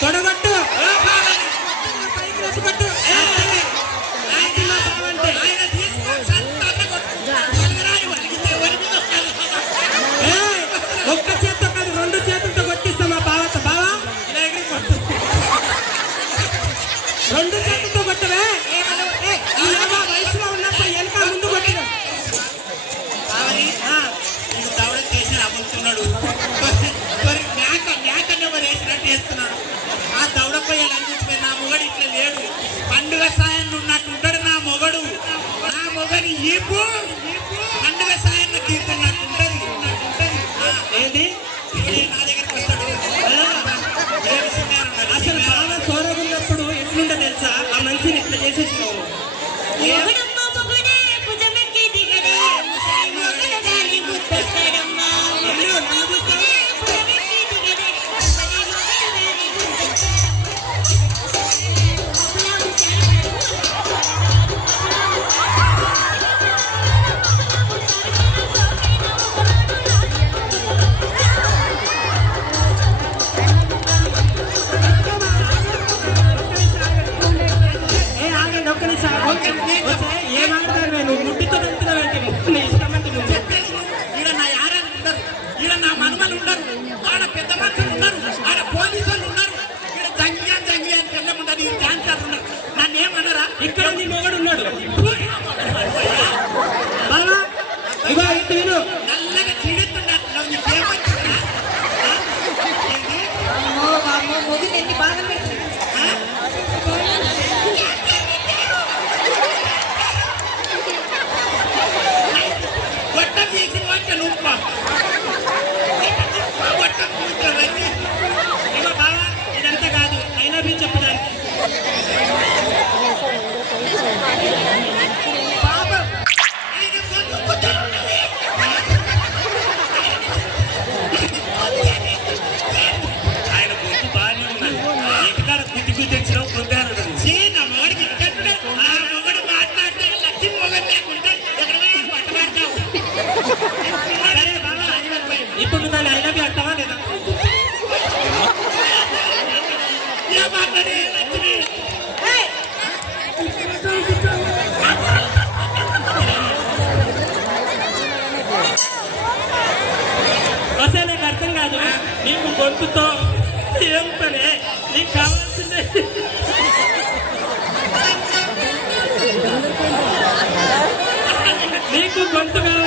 తొడగొట్టు పైకి రెచ్చగొట్టు. ఒక్క చేత్తో కాదు 2 చేతులతో కొట్టిస్తా మా బావతో. బావా 2 చేతులతో కొట్టవే. ఈ వయసులో ఉన్నప్పుడు వెనక ముందు కొట్టిన దవడ చేసి అమ్ముతున్నాడు. మేకన్న వేసినట్టు చేస్తున్నాడు. ఆ దవడ పొయ్యాలి అనిపించిపోయి నా మొగడు ఇట్లా లేడు. పండుగ సాయాన్ని ఉన్నట్టుంటాడు నా మొగడు. నా మొగని ఈపు పండుగ సాయాన్ని తీరుతున్నట్టుంటది. ఏంటి నా దగ్గరికి వస్తాడు. అసలు బాగా సోరగున్నప్పుడు ఎట్లుంటో తెలుసా? ఆ మనిషిని ఇట్లా చేసేసినావు. ఏమాడతారు నువ్వు ముట్టితో వెళ్తున్నావంటే నీ ఇష్టమంటే నువ్వు చెప్పేది ఈడ నా యారాలు ఉండరు, ఈడ నా మనమలు ఉండరు, ఆడ పెద్ద మనుషులు ఉన్నారు, ఆడ పోలీసులు ఉన్నారు, ఈడ జంగి అని వెళ్ళముంటారు, ఈ డాన్సర్లు ఉన్నారు. నన్ను ఏమన్నారా? ఇక్కడ నీ మొగడు ఉన్నాడు. ఇగో ఇటు విను. నల్లగా చీడుతున్నట్లు నీకేమవుతుందా? ఎన్ని బాగా పెట్టింది. గొట్టం చేసి వచ్చాను ఉప్మా గొట్టం కూర్చోబెట్టి ఇగో బావా ఇదంతా కాదు. అయినా మీరు చెప్పడానికి పాపం ఆయన ముందు కూర్చోనున్నది. ఆయన గొంతు బాగానే ఉన్నది. ఎక్కడ గుద్ది తెచ్చినావు పొద్దాను. నా మొగడికి ఇచ్చేట్టుడే. ఆ మొగడు మాట్లాడితే లక్ష్మి మొగడు లేకుంటే ఎక్కడైనా పట్టబడతావు. సరే బావా ఇప్పుడు నువ్వు దాన్ని అయినా అంటావా లేదా? ఏమాటనే లక్ష్మి అసలు నాకు అర్థం కాదు. నీకు గొంతుతో ఏం పనే? నీకు కావాల్సిందే నీకు గొంతు కావాలి.